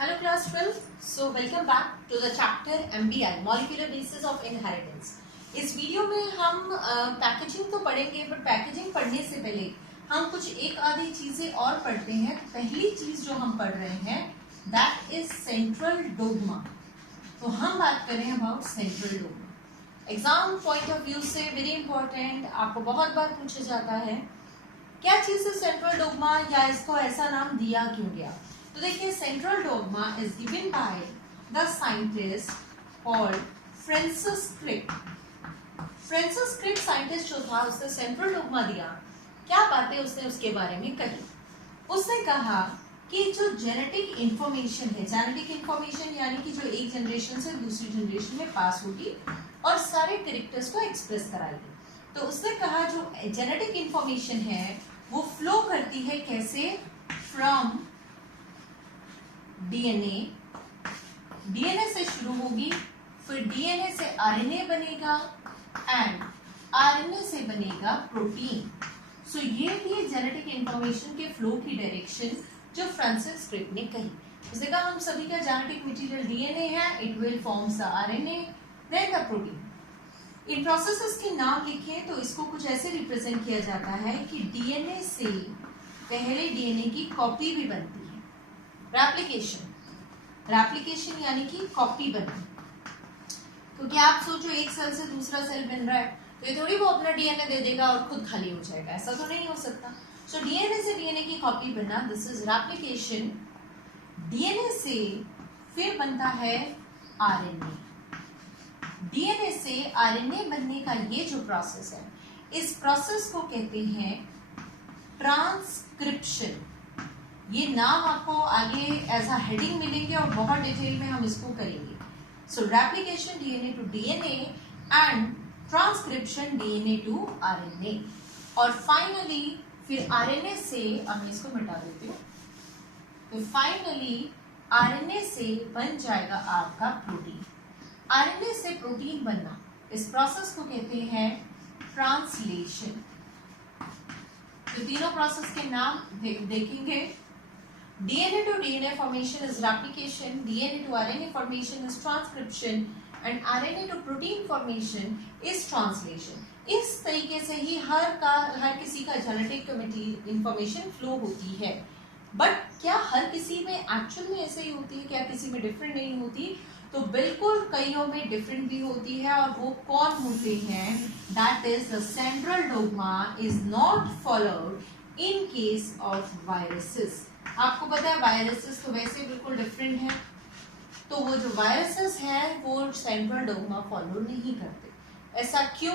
Hello class 12. So welcome back to the chapter MBI Molecular Basis of Inheritance. इस video में हम packaging तो पढ़ेंगे, बट पैकेजिंग पढ़ने से पहले हम कुछ एक आधी चीजें और पढ़ते हैं। पहली चीज जो हम पढ़ रहे हैं दैट इज सेंट्रल डोग्मा। तो हम बात कर रहे हैं about central dogma. Exam point of view से वेरी इंपॉर्टेंट, आपको बहुत बार पूछा जाता है क्या चीज है सेंट्रल डोग्मा, या इसको ऐसा नाम दिया क्यों गया। तो देखिए, central dogma is given by the scientist called Francis Crick. Francis Crick scientist जो था, उसने सेंट्रल डोग्मा दिया। क्या बातें उसने उसके बारे में कही? उसने कहा कि जो जेनेटिक इंफॉर्मेशन है, जेनेटिक इंफॉर्मेशन यानी कि जो एक जनरेशन से दूसरी जनरेशन में पास होगी और सारे कैरेक्टर्स को एक्सप्रेस कराएगी। तो उसने कहा जो जेनेटिक इंफॉर्मेशन है वो फ्लो करती है कैसे, फ्रॉम डीएनए। डीएनए से शुरू होगी, फिर डीएनए से आरएनए बनेगा एंड आरएनए से बनेगा प्रोटीन। सो ये थी जेनेटिक इंफॉर्मेशन के फ्लो की डायरेक्शन जो फ्रांसिस क्रिक ने कही। उसने कहा हम सभी का जेनेटिक मटेरियल डीएनए है, it will forms the RNA then the protein. इन प्रोसेसेस के नाम लिखे तो इसको कुछ ऐसे रिप्रेजेंट किया जाता है कि डीएनए से पहले डीएनए की कॉपी भी बनती है। रेप्लिकेशन यानी कि कॉपी बनती। क्योंकि आप सोचो एक सेल से दूसरा सेल बन रहा है, तो ये थोड़ी वो अपना डीएनए दे देगा और खुद खाली हो जाएगा, ऐसा तो नहीं हो सकता। सो डीएनए से डीएनए की कॉपी बनना, दिस इज रेप्लिकेशन। डीएनए से फिर बनता है आरएनए। डीएनए से आरएनए बनने का ये जो प्रोसेस है, इस प्रोसेस को कहते हैं ट्रांसक्रिप्शन। ये नाम आपको आगे एज अ हेडिंग मिलेंगे और बहुत डिटेल में हम इसको करेंगे। So replication DNA to DNA and transcription DNA to RNA. और फाइनली फिर आरएनए से, अब मैं इसको मिटा देती हूँ, तो फाइनली आरएनए से बन जाएगा आपका प्रोटीन। आरएनए से प्रोटीन बनना, इस प्रोसेस को कहते हैं ट्रांसलेशन। तो तीनों प्रोसेस के नाम देखेंगे। DNA to DNA formation is replication, DNA to RNA formation is transcription and RNA to protein formation is translation। इस तरीके से ही हर किसी का जेनेटिक इंफॉर्मेशन फ्लो होती है। बट क्या हर किसी में एक्चुअल में ऐसे ही होती है? क्या किसी में डिफरेंट नहीं होती? तो बिल्कुल कईयों में डिफरेंट भी होती है। और वो कौन होते हैं? That is the central dogma is not followed in case of viruses. आपको पता है वायरसेस तो वैसे बिल्कुल डिफरेंट है, तो वो जो वायरसेस हैं वो सेंट्रल डोग्मा फॉलो नहीं करते। ऐसा क्यों?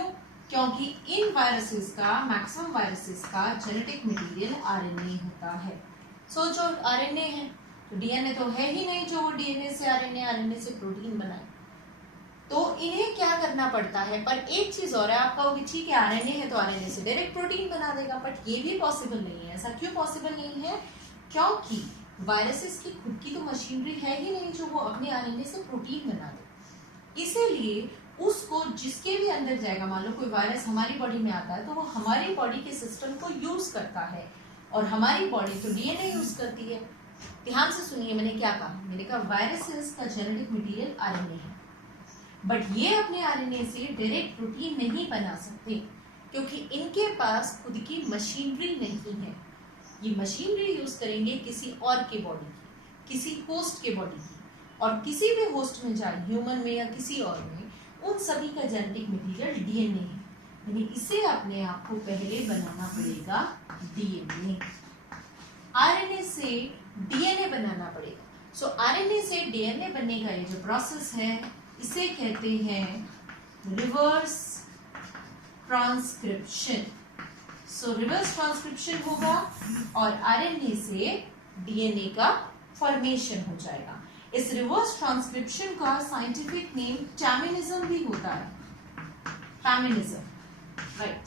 क्योंकि इन वायरसेस का, मैक्सिमम वायरसेस का जेनेटिक मटेरियल आरएनए होता है। सोचो आरएनए है तो डीएनए तो है ही नहीं जो वो डीएनए से आरएनए, आरएनए से प्रोटीन बनाए। तो इन्हें क्या करना पड़ता है? पर एक चीज और है, आप कहोगे ठीक है आरएनए है तो आरएनए से डायरेक्ट प्रोटीन बना देगा, बट ये भी पॉसिबल नहीं है। ऐसा क्यों पॉसिबल नहीं है? क्योंकि वायरसेस की खुद की तो मशीनरी है ही नहीं जो वो अपने आरएनए से प्रोटीन बना दे। इसीलिए उसको जिसके भी अंदर जाएगा, मान लो कोई वायरस हमारी बॉडी में आता है तो वो हमारी बॉडी के सिस्टम को यूज करता है, और हमारी बॉडी तो डीएनए यूज करती है। ध्यान से सुनिए मैंने क्या कहा। मैंने कहा वायरसेस का जेनेटिक मटेरियल आरएनए है, बट ये अपने आरएनए से डायरेक्ट प्रोटीन नहीं बना सकते क्योंकि इनके पास खुद की मशीनरी नहीं है। ये मशीनरी यूज करेंगे किसी और के बॉडी की, किसी होस्ट के बॉडी की, और किसी भी होस्ट में जाए, ह्यूमन में या किसी और में, उन सभी का जेनेटिक मटेरियल डीएनए है। यानी इसे अपने आप को पहले बनाना पड़ेगा डीएनए। आरएनए से डीएनए बनाना पड़ेगा। सो आरएनए से डीएनए बनने का ये जो प्रोसेस है इसे कहते हैं रिवर्स ट्रांसक्रिप्शन। सो रिवर्स ट्रांसक्रिप्शन होगा और आरएनए से डीएनए का फॉर्मेशन हो जाएगा। इस रिवर्स ट्रांसक्रिप्शन का साइंटिफिक नेम टैमिनिज्म भी होता है। टैमिनिज्म, राइट,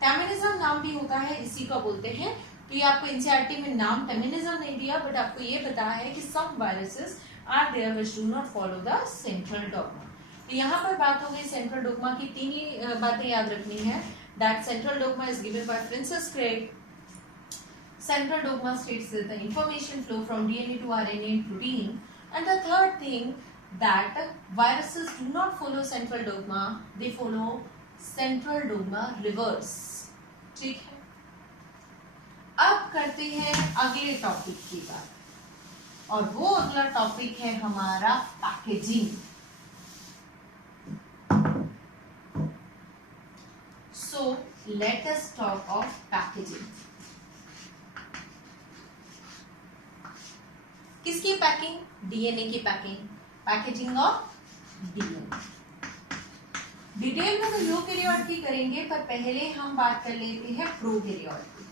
टैमिनिज्म नाम भी होता है, इसी को बोलते हैं। तो ये आपको एनसीईआरटी में नाम टैमिनिज्म नहीं दिया, बट आपको ये बताया है कि some viruses are there which do not follow the central dogma. तो यहाँ पर बात हो गई सेंट्रल डोग्मा की। तीन ही बातें याद रखनी है। That central dogma is given by Francis Crick. Central dogma states that the information flow from DNA to RNA in protein. And the third thing that viruses do not follow central dogma, they follow central dogma reverse. ठीक है, अब करते हैं अगले topic की बात, और वो अगला टॉपिक है हमारा packaging. So let us talk of packaging. किसकी पैकिंग? डीएनए की packing. Packaging of DNA. Detail में तो यूकेरियोट की करेंगे, पर पहले हम बात कर लेते हैं प्रोकैरियोट की.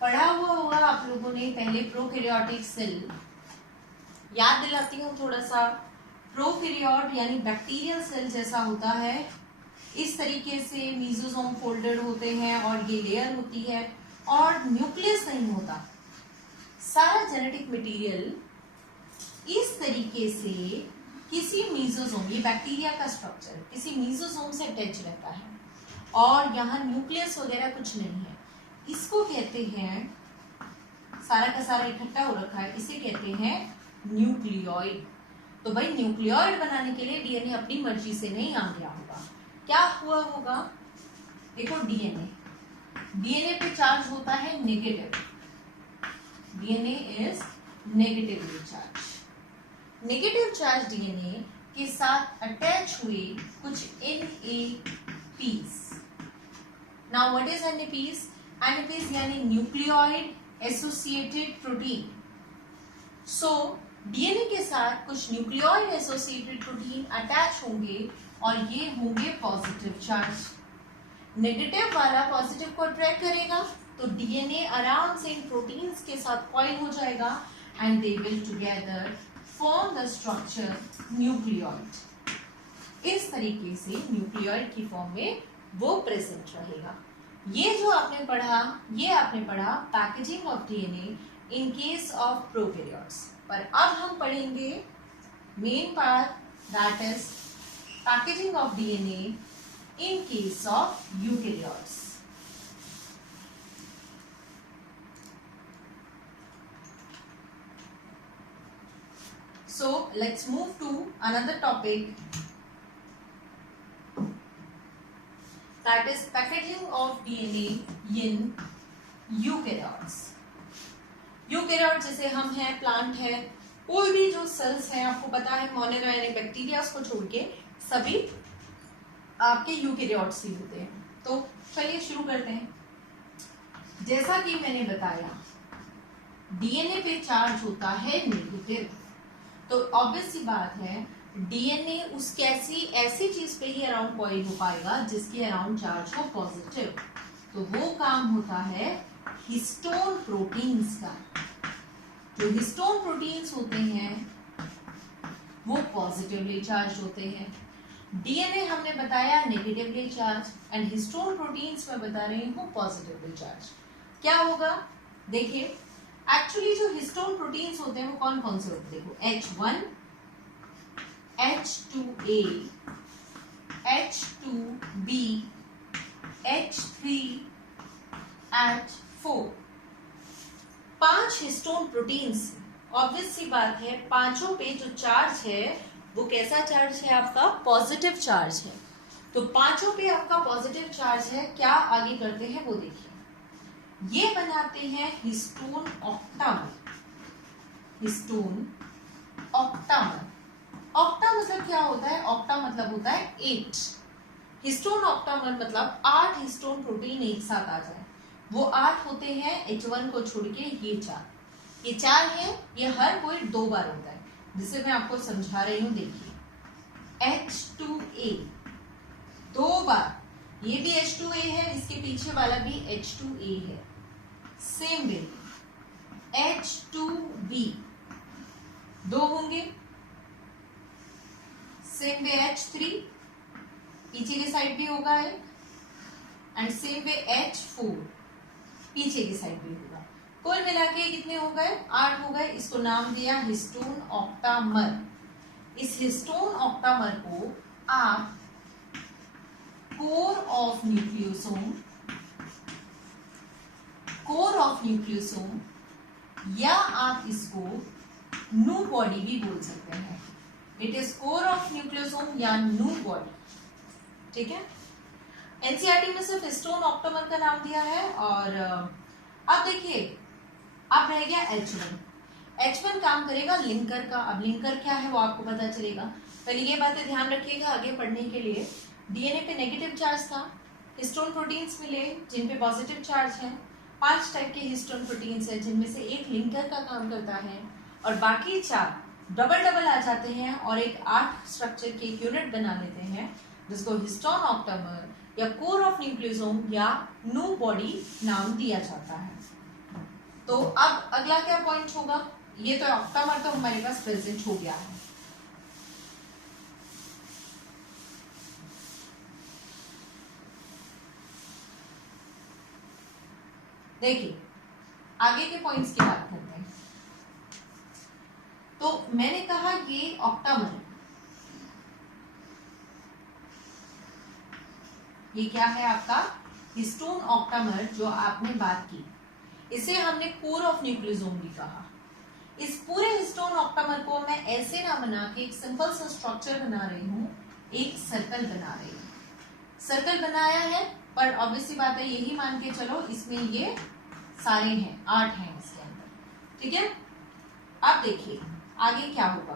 पढ़ा हुआ होगा आप लोगों ने पहले प्रोकैरियोटिक सेल. याद दिलाती हूँ थोड़ा सा. प्रोकैरियोट यानी बैक्टीरियल सेल जैसा होता है. इस तरीके से मीजोसोम फोल्डेड होते हैं और ये लेयर होती है और न्यूक्लियस नहीं होता. सारा जेनेटिक मटेरियल इस तरीके से किसी मीजोसोम, ये बैक्टीरिया का स्ट्रक्चर किसी मीजोसोम से अटैच रहता है और यहाँ न्यूक्लियस वगैरह कुछ नहीं है. इसको कहते हैं, सारा का सारा इकट्ठा हो रखा है, इसे कहते हैं न्यूक्लियोइड. तो भाई न्यूक्लियोइड बनाने के लिए डीएनए अपनी मर्जी से नहीं आ गया होगा. क्या हुआ होगा? देखो डीएनए, डीएनए पे चार्ज होता है negative. DNA is negatively charge. Negative charge DNA के साथ अटैच हुए कुछ NAPs. Now what is NAPs? NAPs यानी nucleoid associated protein. So DNA के साथ कुछ न्यूक्लियोइड एसोसिएटेड प्रोटीन अटैच होंगे और ये होंगे पॉजिटिव चार्ज. नेगेटिव वाला पॉजिटिव को अट्रैक्ट करेगा तो डीएनए आराम से इन प्रोटीन्स के साथ कॉइल हो जाएगा and they will together form the structure nucleoid. इस तरीके से न्यूक्लियोइड की फॉर्म में वो प्रेजेंट रहेगा. ये जो आपने पढ़ा, ये आपने पढ़ा packaging of DNA in case of prokaryotes. पर अब हम पढ़ेंगे main part, that is packaging of DNA in case of eukaryotes. So let's move to another topic, that is packaging of DNA in eukaryotes. Eukaryote जैसे हम हैं, plant है, कोई भी जो सेल्स हैं आपको पता है मोनोरा यानी बैक्टीरिया को छोड़ के सभी आपके यूकेरियोट्स ही होते हैं. तो चलिए शुरू करते हैं. जैसा कि मैंने बताया डीएनए पे चार्ज होता है नेगेटिव. तो ऑब्वियस सी बात है डीएनए उस कैसी ऐसी चीज पे ही अराउंड कॉइल हो पाएगा जिसके अराउंड चार्ज हो पॉजिटिव. तो वो काम होता है हिस्टोन प्रोटीन्स का. जो हिस्टोन प्रोटीन्स होते हैं वो पॉजिटिवली चार्ज होते हैं. डीएनए हमने बताया negatively charge and histone proteins में बता रही हूँ पॉजिटिवली चार्ज. क्या होगा देखिए, एक्चुअली जो हिस्टोन प्रोटीन्स होते हैं वो कौन कौन से होते हैं? देखो H1, H2A, H2B, H3, H4. 5 histone proteins. Obvious सी बात है पांचों पे जो चार्ज है वो कैसा चार्ज है? आपका पॉजिटिव चार्ज है. तो पांचों पे आपका पॉजिटिव चार्ज है. क्या आगे करते हैं वो देखिए. ये बनाते हैं histone octamer. Histone octamer. Octa मतलब क्या होता है? ऑक्टा मतलब होता है 8. हिस्टोन ऑक्टामर मतलब 8 हिस्टोन प्रोटीन एक साथ आ जाए. वो 8 होते हैं H1 को छोड़ के. ये 4 है. ये हर कोई 2 बार होता है, जिसे मैं आपको समझा रही हूं. देखिए H2A 2 बार. ये भी H2A है, इसके पीछे वाला भी H2A है. सेम वे H2B 2 होंगे. सेम वे H3 पीछे के साइड भी होगा एंड सेम वे H4 पीछे की साइड भी होगा. कुल मिला के कितने हो गए? 8 हो गए. इसको नाम दिया हिस्टोन ऑक्टामर. इस हिस्टोन ऑक्टामर को आप core of nucleosome core of nucleosome, या आप इसको न्यू बॉडी भी बोल सकते हैं। It is core of nucleosome या न्यू बॉडी, ठीक है। एनसीईआरटी में सिर्फ हिस्टोन ऑक्टोमर का नाम दिया है। और अब देखिए, अब रह गया H1। H1 काम करेगा लिंकर का। अब लिंकर क्या है वो आपको पता चलेगा। पहले ये बातें ध्यान रखिएगा आगे पढ़ने के लिए। डीएनए पे नेगेटिव चार्ज था, हिस्टोन प्रोटीन्स मिले जिन पे पॉजिटिव चार्ज है। 5 टाइप के हिस्टोन प्रोटीन्स है जिनमें से एक लिंकर का काम करता है और बाकी 4 डबल डबल आ जाते हैं और एक 8 स्ट्रक्चर के एक यूनिट बना लेते हैं, जिसको हिस्टोन ऑक्टामर या कोर ऑफ न्यूक्लियोसोम या न्यू बॉडी नाम दिया जाता है। तो अब अगला क्या पॉइंट होगा? ये तो ऑक्टामर तो हमारे पास प्रेजेंट हो गया है। देखिए आगे के पॉइंट्स की बात करते हैं। तो मैंने कहा ये ऑक्टामर, ये क्या है आपका हिस्टोन ऑक्टामर जो आपने बात की, इसे हमने कोर ऑफ न्यूक्लियोसोम भी कहा। इस पूरे हिस्टोन ऑक्टामर को मैं ऐसे ना बना के एक सिंपल सा स्ट्रक्चर बना रही हूं, एक सर्कल बना रही हूं। सर्कल बनाया है पर ऑब्वियसली बात है, यही मान के चलो इसमें ये सारे हैं, 8 हैं इसके अंदर, ठीक है। अब देखिए आगे क्या होगा।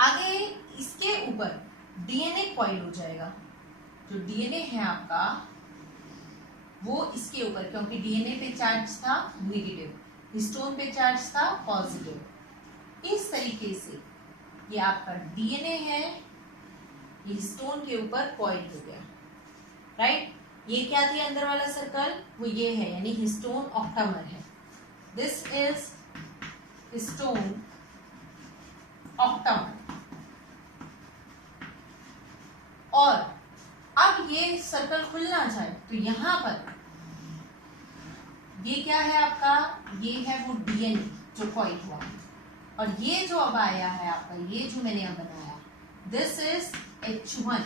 आगे इसके ऊपर डीएनए कॉइल हो जाएगा। जो डीएनए है आपका वो इसके ऊपर, क्योंकि डीएनए पे चार्ज था नेगेटिव, हिस्टोन पे चार्ज था पॉजिटिव, इस तरीके से ये आपका डीएनए है, ये हिस्टोन के ऊपर कॉइल हो गया, राइट। ये क्या थी अंदर वाला सर्कल? वो ये है, यानी हिस्टोन ऑक्टामर है। This is histone octamer. और अब ये सर्कल खुलना चाहे तो यहां पर ये क्या है आपका? ये है वो डीएनए जो कॉइल हुआ, और ये जो अब आया है आपका, ये जो मैंने अब बनाया, दिस इज H1।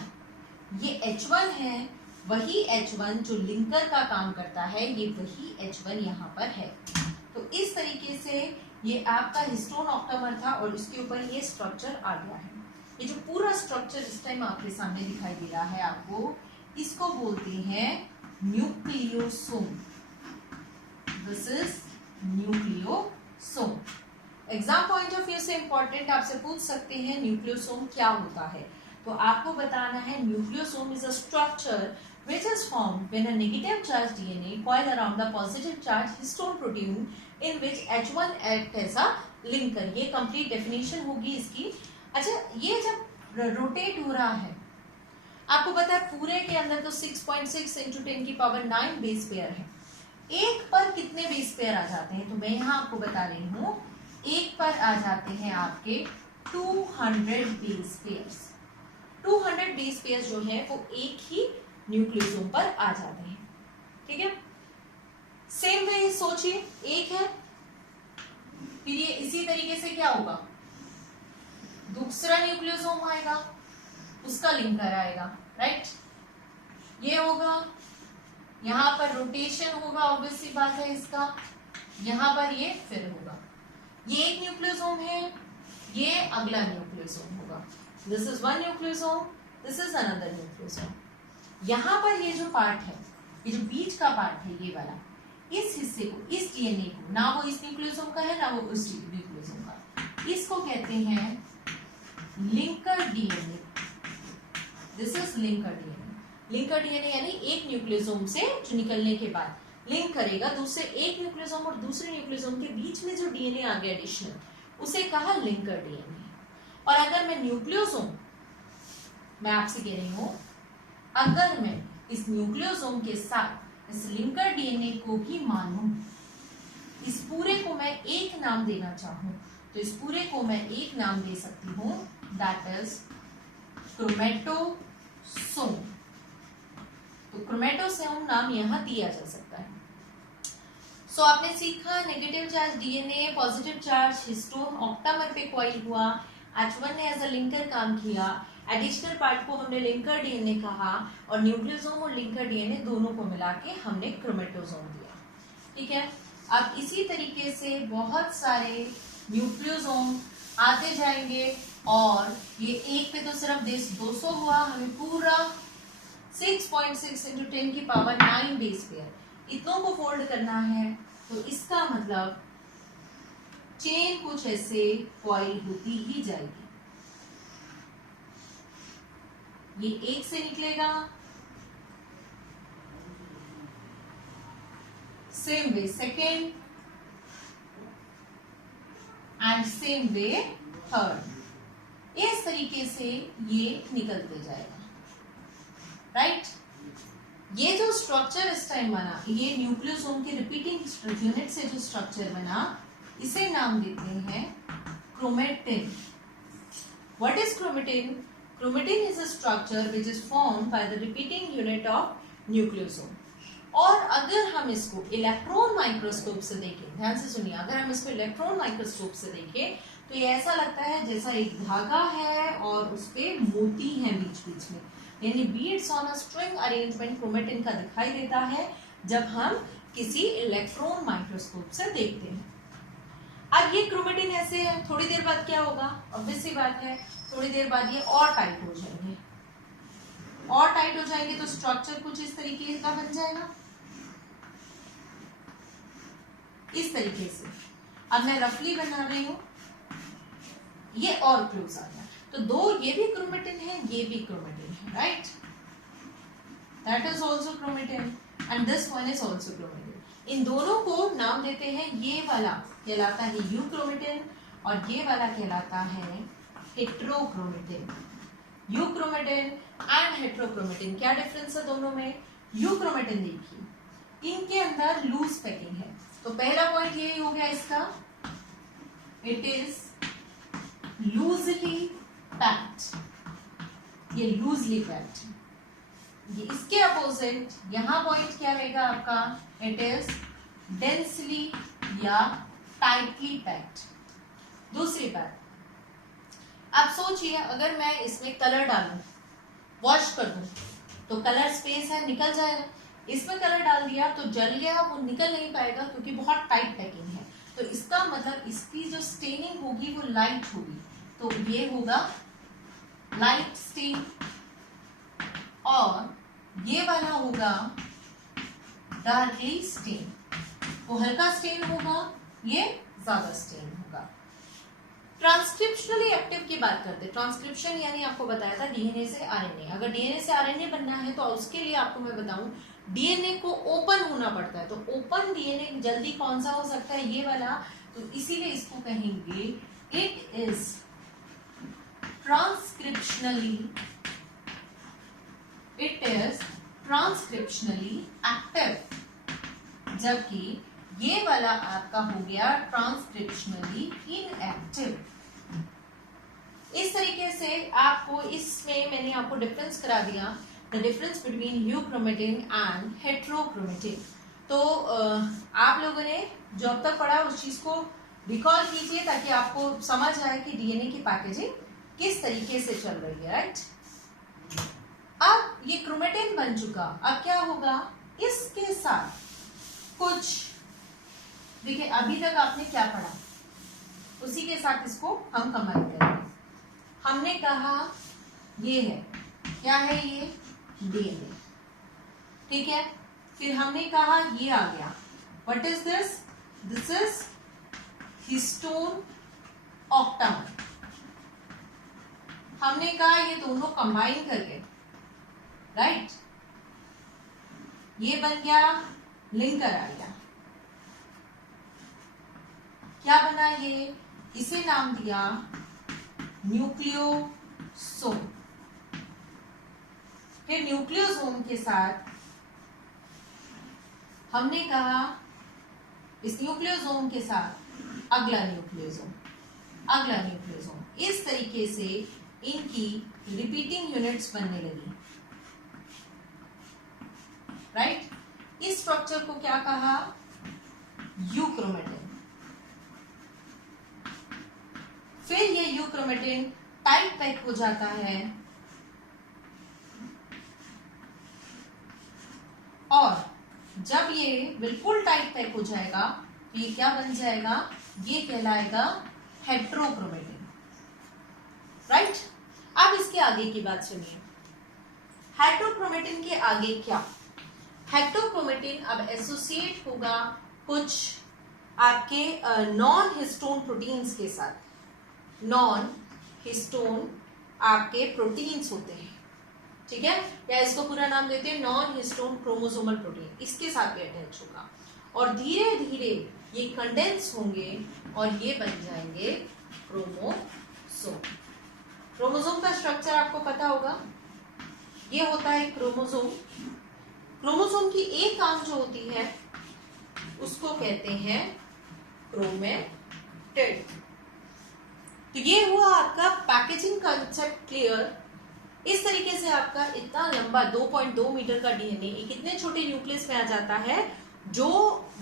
ये H1 है, वही H1 जो लिंकर का काम करता है, ये वही H1 यहाँ पर है। तो इस तरीके से ये आपका हिस्टोन ऑक्टामर था और इसके ऊपर ये स्ट्रक्चर आ गया है। ये जो पूरा स्ट्रक्चर इस टाइम आपके सामने दिखाई दे रहा है आपको, इसको बोलते हैं nucleosome. This is nucleosome. Exam point of view से इंपॉर्टेंट, आपसे पूछ सकते हैं न्यूक्लियोसोम क्या होता है, तो आपको बताना है nucleosome is a structure which is formed when a negative charged DNA coil around the positive charged histone protein in which H1 act as a linker। ये complete definition होगी इसकी। अच्छा, ये जब रोटेट हो रहा है, आपको पता है पूरे के अंदर तो 6.6 × 10⁹ बेस पेयर है। एक पर कितने बेस पेयर आ जाते हैं? तो मैं यहाँ आपको बता रही हूँ, एक पर आ जाते हैं आपके 200 बेस पेयर्स। 200 बेस पेयर जो है वो एक ही न्यूक्लियोसोम पर आ जाते हैं, ठीक है। सेम वे सोचिए, एक है, फिर ये इसी तरीके से क्या होगा, दूसरा न्यूक्लियोसोम आएगा, उसका लिंकर आएगा, राइट। ये होगा, यहां पर रोटेशन होगा, ऑब्वियसली बात है इसका, यहां पर ये फिर होगा। ये एक न्यूक्लियोसोम है, ये अगला न्यूक्लियोसोम होगा। This is one nucleosome, this is another nucleosome. यहां पर ये जो पार्ट है, ये जो बीच का पार्ट है, ये वाला, इस हिस्से को, इस डीएनए को, ना वो इस न्यूक्लियोसोम का है ना वो उस न्यूक्लियोसोम का, इसको कहते हैं linker DNA. This is linker DNA. Linker DNA यानी एक न्यूक्लियोसोम से जो निकलने के बाद लिंक करेगा दूसरे एक न्यूक्लियोसोम और दूसरे न्यूक्लियोसोम के बीच में जो डीएनए आ गया एडिशनल, उसे कहा लिंकर डीएनए। और अगर मैं न्यूक्लियोसोम, मैं आपसे कह रही हूं, अगर मैं इस न्यूक्लियोसोम के साथ इस लिंकर डीएनए को भी मानूं, इस पूरे को मैं एक नाम देना चाहूं, तो इस पूरे को मैं एक नाम दे सकती हूं, दैट इज क्रोमेटोसोम। तो क्रोमेटोसोम नाम यहां दिया जा सकता है। सो आपने सीखा negative charge DNA, positive charge histone octamer पे कॉइल हुआ, H1 ने एज अ लिंकर काम किया, एडिशनल पार्ट को हमने लिंकर डीएनए कहा और न्यूक्लियोसोम और लिंकर डीएनए दोनों को मिला के हमने क्रोमेटोसोम दिया। ठीक है, अब इसी तरीके से बहुत सारे न्यूक्लियोसोम आते जाएंगे और ये एक पे तो सिर्फ 200 हुआ, हमें पूरा 6.6 इंटू 10 की पावर 9 बेस पेयर इतनों को फोल्ड करना है। तो इसका मतलब चेन कुछ ऐसे कॉइल होती ही जाएगी। ये एक से निकलेगा, same way second and same way third. इस तरीके से ये निकलते जाएगा। राइट, ये जो स्ट्रक्चर इस टाइम बना, ये न्यूक्लियोसोम के रिपीटिंग यूनिट से जो स्ट्रक्चर बना, इसे नाम देते हैं chromatin. What is chromatin? Chromatin is a structure which is formed by the repeating unit of nucleosome. और अगर हम इसको इलेक्ट्रॉन माइक्रोस्कोप से देखें, ध्यान से सुनिए, अगर हम इसको इलेक्ट्रॉन माइक्रोस्कोप से देखें तो ये ऐसा लगता है जैसा एक धागा है और उस पे मोती है बीच बीच में, यानी beads on a string arrangement chromatin का दिखाई देता है जब हम किसी इलेक्ट्रॉन माइक्रोस्कोप से देखते हैं। अब ये क्रोमेटिन ऐसे है, थोड़ी देर बाद क्या होगा? ऑब्वियस सी बात है, थोड़ी देर बाद ये और टाइट हो जाएंगे, और टाइट हो जाएंगे तो स्ट्रक्चर कुछ इस तरीके का बन जाएगा, इस तरीके से। अब मैं रफली बना रही हूं, ये और क्लोज आ गया। तो दो ये भी क्रोमेटिन है, ये भी क्रोमेटिन है, right? That is also chromatin and this one is also chromatin. इन दोनों को नाम देते हैं, ये वाला कहलाता है यूक्रोमेटिन और ये वाला कहलाता है हेट्रोक्रोमेटिन। यूक्रोमेटिन एंड हेट्रोक्रोमेटिन, क्या डिफरेंस है दोनों में? यूक्रोमेटिन देखिए, इनके अंदर लूज पैकिंग है। तो पहला पॉइंट यही हो गया इसका, इट इज लूजली पैक्ड, ये लूजली पैक्ड। ये इसके अपोजिट यहां पॉइंट क्या रहेगा आपका? इट इज डेंसली या टाइटली पैक्ड। दूसरी बात, आप सोचिए अगर मैं इसमें कलर डालूं, वॉश कर दूं, तो कलर स्पेस है, निकल जाएगा। इसमें कलर डाल दिया तो जल गया, वो निकल नहीं पाएगा क्योंकि बहुत टाइट पैकिंग है। तो इसका मतलब इसकी जो स्टेनिंग होगी वो लाइट होगी, तो ये होगा लाइट स्टेन, और ये वाला होगा डार्कली स्टेन। वो हल्का स्टेन होगा, ये ज्यादा स्टेन होगा। ट्रांसक्रिप्शनली एक्टिव की बात करते हैं। ट्रांसक्रिप्शन यानी आपको बताया था डीएनए से आरएनए। अगर डीएनए से आरएनए बनना है तो उसके लिए आपको मैं बताऊं, डीएनए को ओपन होना पड़ता है। तो ओपन डीएनए जल्दी कौन सा हो सकता है? ये वाला। तो इसीलिए इसको कहेंगे it is transcriptionally, it is transcriptionally active, जबकि ये वाला आपका हो गया ट्रांसक्रिप्शनली इनएक्टिव। इस तरीके से आपको इसमें मैंने आपको डिफरेंस करा दिया, the difference between euchromatin and heterochromatin. तो आप लोगों ने जो अब तक पढ़ा उस चीज को रिकॉल कीजिए ताकि आपको समझ आए कि डीएनए की पैकेजिंग किस तरीके से चल रही है, राइट? अब ये क्रोमेटिन बन चुका, अब क्या होगा? इसके साथ कुछ, देखिए अभी तक आपने क्या पढ़ा, उसी के साथ इसको हम कंबाइन करेंगे। हमने कहा ये है, क्या है ये? डीएनए, ठीक है। फिर हमने कहा ये आ गया, what is this? This is histone octamer. हमने कहा ये दोनों कंबाइन करके, राइट, ये बन गया लिंकर आ गया। क्या बना ये? इसे नाम दिया न्यूक्लियोसोम। फिर न्यूक्लियोसोम के साथ हमने कहा इस न्यूक्लियोसोम के साथ अगला न्यूक्लियोसोम, अगला न्यूक्लियोसोम। इस तरीके से इनकी रिपीटिंग यूनिट्स बनने लगी, राइट? इस स्ट्रक्चर को क्या कहा? यूक्रोमेटिन। फिर ये यूक्रोमेटिन टाइट पैक हो जाता है और जब ये बिल्कुल टाइट पैक हो जाएगा तो ये क्या बन जाएगा, ये कहलाएगा हेट्रोक्रोमेटिन, राइट। अब इसके आगे की बात सुनिए, हेट्रोक्रोमेटिन के आगे क्या, हेट्रोक्रोमेटिन अब एसोसिएट होगा कुछ आपके नॉन हिस्टोन प्रोटीन्स के साथ। नॉन हिस्टोन आपके प्रोटीन्स होते हैं, ठीक है, या इसको पूरा नाम देते हैं नॉन हिस्टोन क्रोमोसोमल प्रोटीन, इसके साथ भी अटैच होगा और धीरे धीरे ये कंडेंस होंगे और ये बन जाएंगे क्रोमोसोम। क्रोमोसोम का स्ट्रक्चर आपको पता होगा, ये होता है क्रोमोसोम। क्रोमोसोम की एक आर्म जो होती है उसको कहते हैं क्रोमेटिड। तो ये हुआ आपका पैकेजिंग कंसेप्ट क्लियर। इस तरीके से आपका इतना लंबा 2.2 मीटर का डीएनए एक इतने छोटे न्यूक्लियस में आ जाता है जो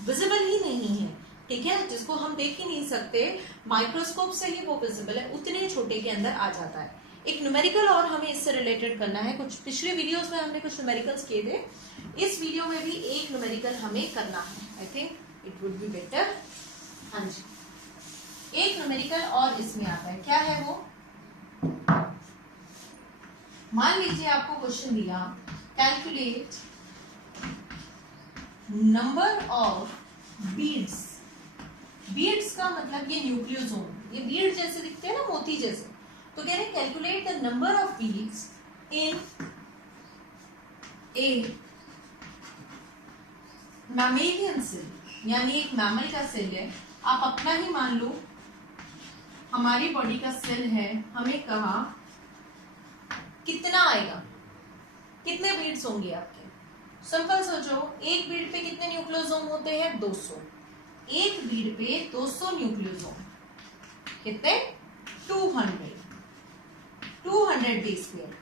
विजिबल ही नहीं है, ठीक है, जिसको हम देख ही नहीं सकते, माइक्रोस्कोप से ही वो विजिबल है, उतने छोटे के अंदर आ जाता है। एक न्यूमेरिकल और हमें इससे रिलेटेड करना है, कुछ पिछले वीडियोस में हमने कुछ न्यूमेरिकल्स किए थे, इस वीडियो में भी एक न्यूमेरिकल हमें करना है। I think it would be better. हाँ जी, एक न्यूमेरिकल और इसमें आता है, क्या है वो, मान लीजिए आपको क्वेश्चन दिया calculate number of beads. Beads का मतलब ये न्यूक्लियोसोम, ये बीड जैसे दिखते हैं ना, मोती जैसे, तो कह रहे हैं calculate the number of beads in a mammalian cell, यानी एक मैमल का सेल है, आप अपना ही मान लो, हमारी बॉडी का सेल है, हमें कहा कितना आएगा, कितने बीड्स होंगे आपके, सिंपल सोचो, एक बीड पे कितने न्यूक्लियोसोम होते हैं, 200, एक बीड पे 200 न्यूक्लियोसोम, कितने, 200 बेस पेयर,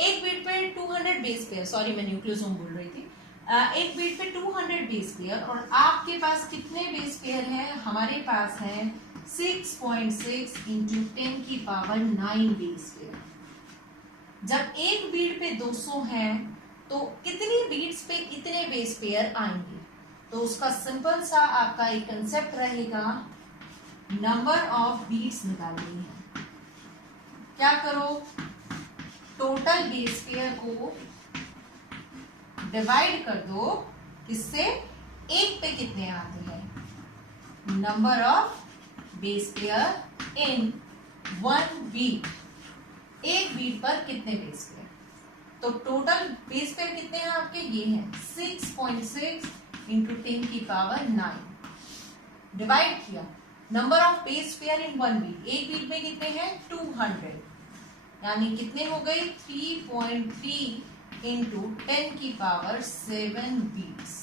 एक बीड पे 200 बेस पेयर, सॉरी मैं न्यूक्लियोसोम बोल रही थी, एक बीड पे 200 बेस पेयर, और आपके पास कितने बेस पेयर हैं, हमारे पास है 6.6 इंटू 10 की पावर 9 बेस पेयर। जब एक बीड पे 200 है तो कितनी बीड्स पे कितने बेस पेयर आएंगे, तो उसका सिंपल सा आपका एक कंसेप्ट रहेगा, नंबर ऑफ बीड्स निकालनी है, क्या करो, टोटल बेस पेयर को डिवाइड कर दो, किससे, एक पे कितने आते हैं, number of base pair in one Beed, एक बीड पर कितने बेस पेयर, तो टोटल बेस पेयर कितने हैं आपके, ये हैं 6.6 इंटू 10 की पावर 9, डिवाइड किया, number of base pair in one Beed, एक बीड में कितने हैं 200, यानी कितने हो गए 3.3 इंटू 10 की power 7 beads.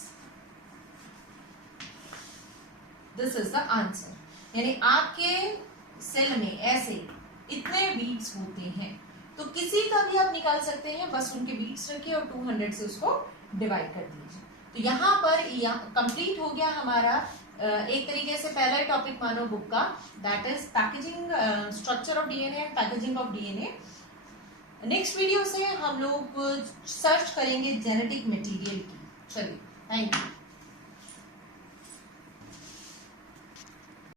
This is the answer, यानी आपके सेल में ऐसे इतने बीट्स होते हैं, तो किसी का भी आप निकाल सकते हैं, बस उनके बीट्स रखिए और 200 से उसको डिवाइड कर दीजिए। तो यहाँ पर कंप्लीट हो गया हमारा एक तरीके से पहला टॉपिक मानो बुक का, that is packaging, structure of DNA and packaging of DNA. Next video से हम लोग सर्च करेंगे जेनेटिक मटेरियल की। चलिए, थैंक यू।